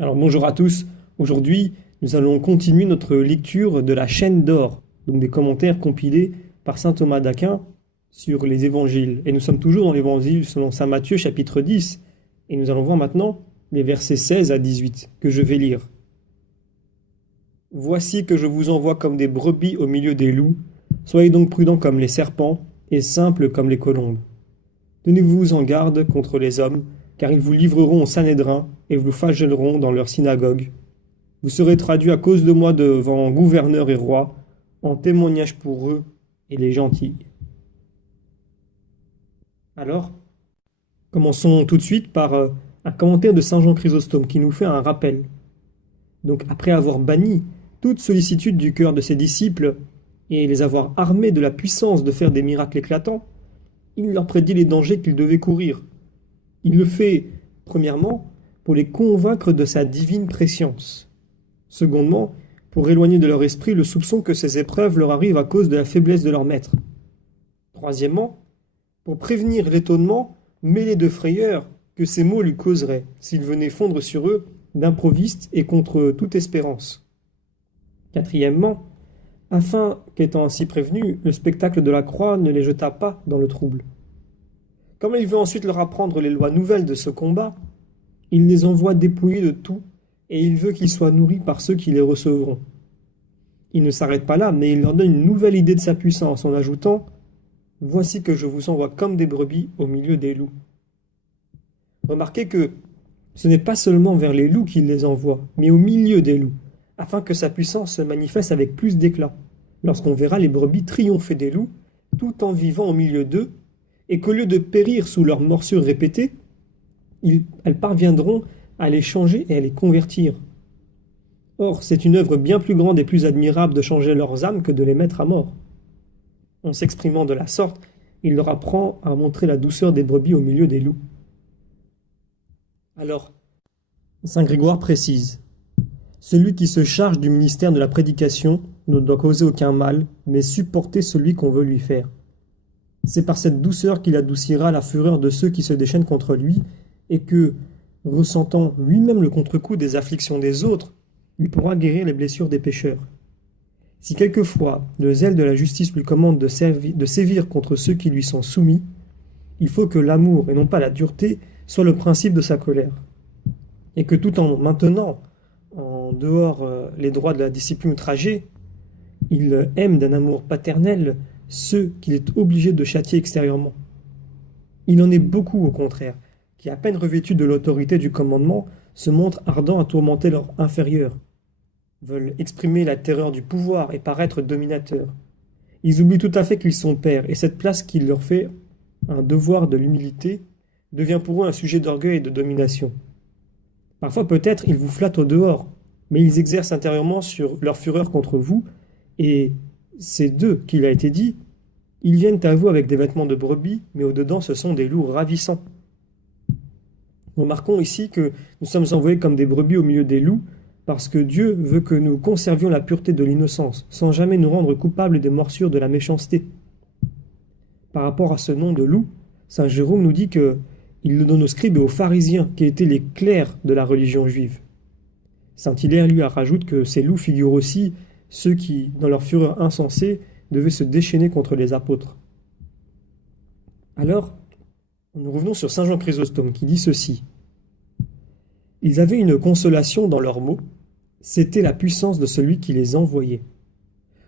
Alors bonjour à tous, aujourd'hui nous allons continuer notre lecture de la chaîne d'or, donc des commentaires compilés par saint Thomas d'Aquin sur les évangiles. Et nous sommes toujours dans l'évangile selon saint Matthieu chapitre 10, et nous allons voir maintenant les versets 16 à 18 que je vais lire. Voici que je vous envoie comme des brebis au milieu des loups, soyez donc prudents comme les serpents et simples comme les colombes. Tenez-vous en garde contre les hommes, car ils vous livreront au Sanhédrin et vous flagelleront dans leur synagogue. Vous serez traduits à cause de moi devant gouverneurs et rois, en témoignage pour eux et les gentils. Alors, commençons tout de suite par un commentaire de saint Jean Chrysostome qui nous fait un rappel. Donc, après avoir banni toute sollicitude du cœur de ses disciples et les avoir armés de la puissance de faire des miracles éclatants, il leur prédit les dangers qu'ils devaient courir. Il le fait, premièrement, pour les convaincre de sa divine prescience. Secondement, pour éloigner de leur esprit le soupçon que ces épreuves leur arrivent à cause de la faiblesse de leur maître. Troisièmement, pour prévenir l'étonnement mêlé de frayeur que ces mots lui causeraient s'ils venaient fondre sur eux d'improviste et contre toute espérance. Quatrièmement, afin qu'étant ainsi prévenus, le spectacle de la croix ne les jetât pas dans le trouble. Comme il veut ensuite leur apprendre les lois nouvelles de ce combat, il les envoie dépouillés de tout et il veut qu'ils soient nourris par ceux qui les recevront. Il ne s'arrête pas là, mais il leur donne une nouvelle idée de sa puissance en ajoutant « Voici que je vous envoie comme des brebis au milieu des loups ». Remarquez que ce n'est pas seulement vers les loups qu'il les envoie, mais au milieu des loups, afin que sa puissance se manifeste avec plus d'éclat, lorsqu'on verra les brebis triompher des loups, tout en vivant au milieu d'eux, et qu'au lieu de périr sous leurs morsures répétées, elles parviendront à les changer et à les convertir. Or, c'est une œuvre bien plus grande et plus admirable de changer leurs âmes que de les mettre à mort. En s'exprimant de la sorte, il leur apprend à montrer la douceur des brebis au milieu des loups. Alors, saint Grégoire précise « Celui qui se charge du ministère de la prédication ne doit causer aucun mal, mais supporter celui qu'on veut lui faire. C'est par cette douceur qu'il adoucira la fureur de ceux qui se déchaînent contre lui, et que, ressentant lui-même le contre-coup des afflictions des autres, il pourra guérir les blessures des pécheurs. Si quelquefois le zèle de la justice lui commande de sévir contre ceux qui lui sont soumis, il faut que l'amour, et non pas la dureté, soit le principe de sa colère. Et que tout en maintenant en dehors les droits de la discipline outragée, il aime d'un amour paternel ceux qu'il est obligé de châtier extérieurement. Il en est beaucoup, au contraire, qui, à peine revêtus de l'autorité du commandement, se montrent ardents à tourmenter leurs inférieurs, veulent exprimer la terreur du pouvoir et paraître dominateurs. Ils oublient tout à fait qu'ils sont pères, et cette place qui leur fait un devoir de l'humilité devient pour eux un sujet d'orgueil et de domination. Parfois peut-être ils vous flattent au dehors, mais ils exercent intérieurement sur leur fureur contre vous, et c'est d'eux qu'il a été dit « Ils viennent à vous avec des vêtements de brebis, mais au-dedans ce sont des loups ravissants. » Remarquons ici que nous sommes envoyés comme des brebis au milieu des loups, parce que Dieu veut que nous conservions la pureté de l'innocence, sans jamais nous rendre coupables des morsures de la méchanceté. Par rapport à ce nom de loup, saint Jérôme nous dit que il le donne aux scribes et aux pharisiens, qui étaient les clercs de la religion juive. Saint Hilaire, lui, rajoute que ces loups figurent aussi ceux qui, dans leur fureur insensée, devaient se déchaîner contre les apôtres. Alors, nous revenons sur saint Jean Chrysostome, qui dit ceci. Ils avaient une consolation dans leurs mots, c'était la puissance de celui qui les envoyait.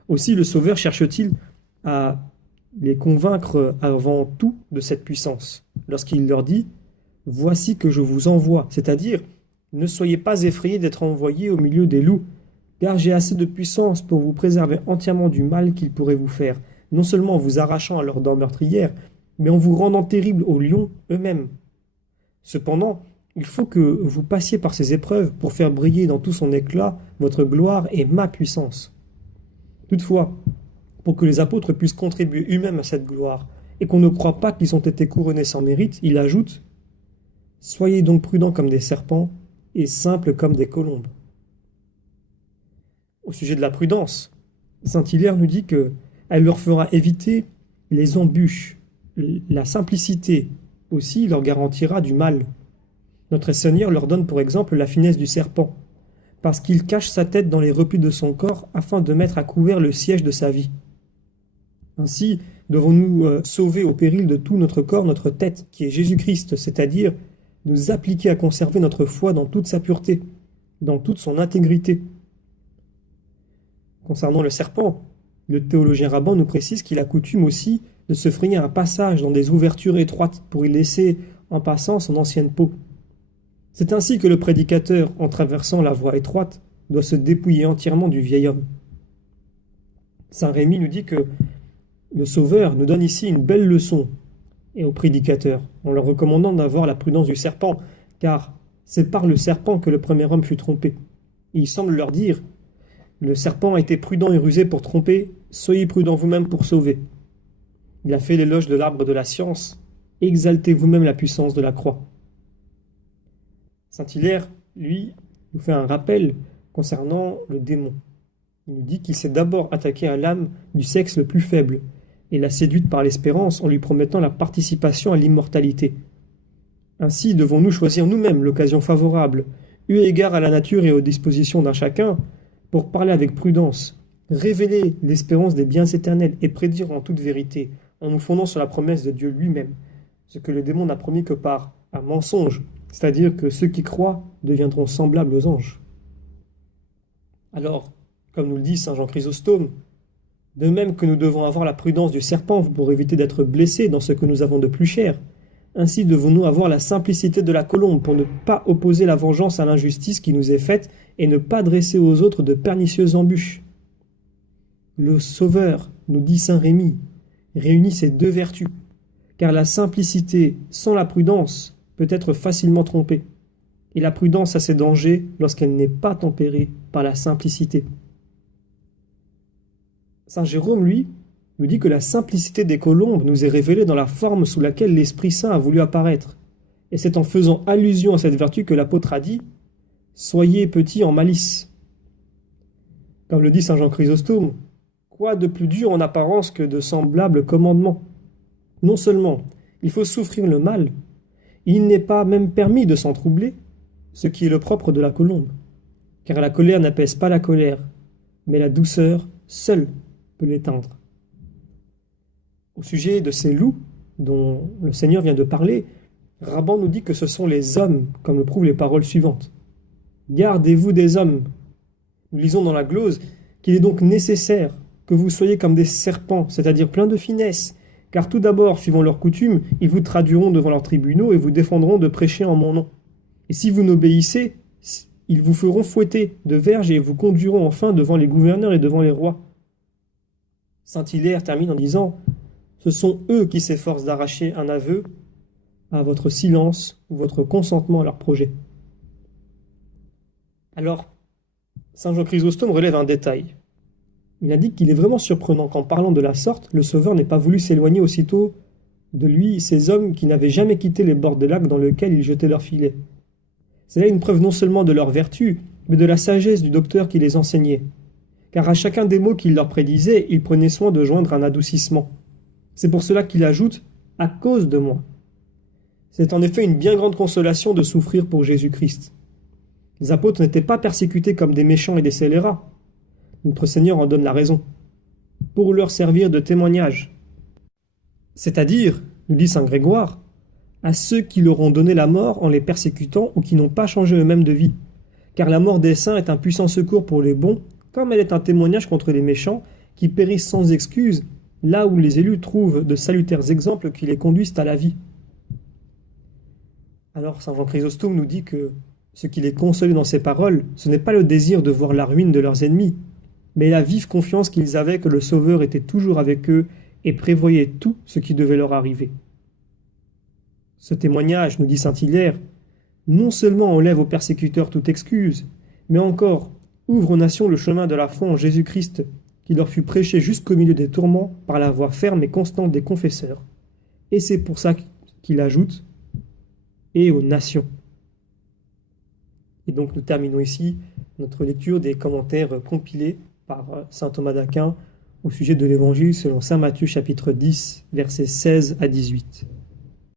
Aussi le Sauveur cherche-t-il à les convaincre avant tout de cette puissance, lorsqu'il leur dit « Voici que je vous envoie », c'est-à-dire « Ne soyez pas effrayés d'être envoyés au milieu des loups, car j'ai assez de puissance pour vous préserver entièrement du mal qu'ils pourraient vous faire, non seulement en vous arrachant à leurs dents meurtrières, mais en vous rendant terribles aux lions eux-mêmes. Cependant, il faut que vous passiez par ces épreuves pour faire briller dans tout son éclat votre gloire et ma puissance. Toutefois, pour que les apôtres puissent contribuer eux-mêmes à cette gloire, et qu'on ne croit pas qu'ils ont été couronnés sans mérite, il ajoute « Soyez donc prudents comme des serpents, et simples comme des colombes. » Au sujet de la prudence, saint Hilaire nous dit qu'elle leur fera éviter les embûches, la simplicité aussi leur garantira du mal. Notre Seigneur leur donne pour exemple la finesse du serpent, parce qu'il cache sa tête dans les replis de son corps afin de mettre à couvert le siège de sa vie. Ainsi, devons-nous sauver au péril de tout notre corps notre tête, qui est Jésus-Christ, c'est-à-dire nous appliquer à conserver notre foi dans toute sa pureté, dans toute son intégrité. Concernant le serpent, le théologien Raban nous précise qu'il a coutume aussi de se frayer un passage dans des ouvertures étroites pour y laisser en passant son ancienne peau. C'est ainsi que le prédicateur, en traversant la voie étroite, doit se dépouiller entièrement du vieil homme. Saint Rémi nous dit que le Sauveur nous donne ici une belle leçon, et aux prédicateurs, en leur recommandant d'avoir la prudence du serpent, car c'est par le serpent que le premier homme fut trompé. Et il semble leur dire, le serpent a été prudent et rusé pour tromper, soyez prudents vous-même pour sauver. Il a fait l'éloge de l'arbre de la science, exaltez vous-même la puissance de la croix. Saint Hilaire, lui, nous fait un rappel concernant le démon. Il nous dit qu'il s'est d'abord attaqué à l'âme du sexe le plus faible, et l'a séduite par l'espérance en lui promettant la participation à l'immortalité. Ainsi devons-nous choisir nous-mêmes l'occasion favorable, eu égard à la nature et aux dispositions d'un chacun, pour parler avec prudence, révéler l'espérance des biens éternels et prédire en toute vérité, en nous fondant sur la promesse de Dieu lui-même, ce que le démon n'a promis que par un mensonge, c'est-à-dire que ceux qui croient deviendront semblables aux anges. Alors, comme nous le dit saint Jean Chrysostome, de même que nous devons avoir la prudence du serpent pour éviter d'être blessés dans ce que nous avons de plus cher, ainsi devons-nous avoir la simplicité de la colombe pour ne pas opposer la vengeance à l'injustice qui nous est faite et ne pas dresser aux autres de pernicieuses embûches. Le Sauveur, nous dit saint Rémi, réunit ces deux vertus, car la simplicité sans la prudence peut être facilement trompée, et la prudence a ses dangers lorsqu'elle n'est pas tempérée par la simplicité. Saint Jérôme, lui, nous dit que la simplicité des colombes nous est révélée dans la forme sous laquelle l'Esprit Saint a voulu apparaître, et c'est en faisant allusion à cette vertu que l'apôtre a dit « Soyez petits en malice ». Comme le dit saint Jean Chrysostome, quoi de plus dur en apparence que de semblables commandements? Non seulement il faut souffrir le mal, il n'est pas même permis de s'en troubler, ce qui est le propre de la colombe, car la colère n'apaise pas la colère, mais la douceur seule peut l'éteindre. Au sujet de ces loups dont le Seigneur vient de parler, Raban nous dit que ce sont les hommes, comme le prouvent les paroles suivantes. Gardez-vous des hommes. Nous lisons dans la glose qu'il est donc nécessaire que vous soyez comme des serpents, c'est-à-dire pleins de finesse, car tout d'abord, suivant leurs coutumes, ils vous traduiront devant leurs tribunaux et vous défendront de prêcher en mon nom. Et si vous n'obéissez, ils vous feront fouetter de verges et vous conduiront enfin devant les gouverneurs et devant les rois. Saint Hilaire termine en disant « Ce sont eux qui s'efforcent d'arracher un aveu à votre silence ou votre consentement à leur projet. » Alors, saint Jean Chrysostome relève un détail. Il indique qu'il est vraiment surprenant qu'en parlant de la sorte, le Sauveur n'ait pas voulu s'éloigner aussitôt de lui ces hommes qui n'avaient jamais quitté les bords des lacs dans lesquels ils jetaient leurs filets. C'est là une preuve non seulement de leur vertu, mais de la sagesse du docteur qui les enseignait. Car à chacun des mots qu'il leur prédisait, il prenait soin de joindre un adoucissement. C'est pour cela qu'il ajoute « à cause de moi ». C'est en effet une bien grande consolation de souffrir pour Jésus-Christ. Les apôtres n'étaient pas persécutés comme des méchants et des scélérats. Notre Seigneur en donne la raison. Pour leur servir de témoignage. C'est-à-dire, nous dit saint Grégoire, à ceux qui leur ont donné la mort en les persécutant ou qui n'ont pas changé eux-mêmes de vie. Car la mort des saints est un puissant secours pour les bons, comme elle est un témoignage contre les méchants qui périssent sans excuse, là où les élus trouvent de salutaires exemples qui les conduisent à la vie. Alors saint Jean Chrysostome nous dit que ce qui les consolait dans ces paroles, ce n'est pas le désir de voir la ruine de leurs ennemis, mais la vive confiance qu'ils avaient que le Sauveur était toujours avec eux et prévoyait tout ce qui devait leur arriver. Ce témoignage, nous dit saint Hilaire, non seulement enlève aux persécuteurs toute excuse, mais encore ouvre aux nations le chemin de la foi en Jésus-Christ, qui leur fut prêché jusqu'au milieu des tourments par la voix ferme et constante des confesseurs. Et c'est pour ça qu'il ajoute « et aux nations ». Et donc nous terminons ici notre lecture des commentaires compilés par saint Thomas d'Aquin au sujet de l'Évangile selon saint Matthieu chapitre 10, versets 16 à 18.